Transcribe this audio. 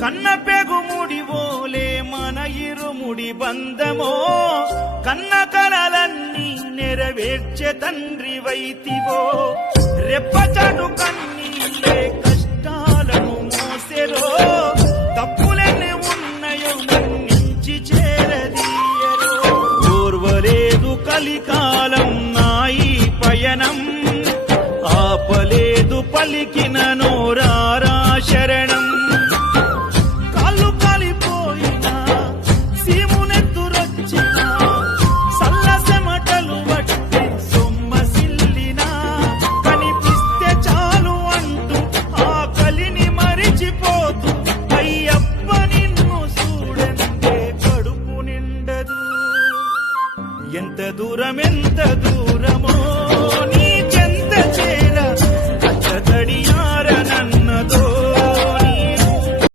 కన్న పెగుముడి ఓలే మన ఇరుముడి బంధమో కన్న కలలన్నీ నెరవేర్చే తండ్రి వైతివో రెప్పచాటు కన్నీళ్ళే కష్టాలను మోసెరో తప్పులెన్ని ఉన్నాయో మన్నించి చేరదీయరో ఓర్వలేదు కలికాలం నాయి పయనం ఆపలేదు పలికిన నోరారా శరణం కాళ్ళు కాలిపోయినా సీమునెత్తురొచ్చినా సల్లసెమటలు వట్టి సొమ్మసిల్లినా కనిపిస్తే చాలు అంటూ ఆకలిని మరిచిపోతూ అయ్యప్ప నిన్ను చూడంటే కడుపు నిండదు ఎంత దూరం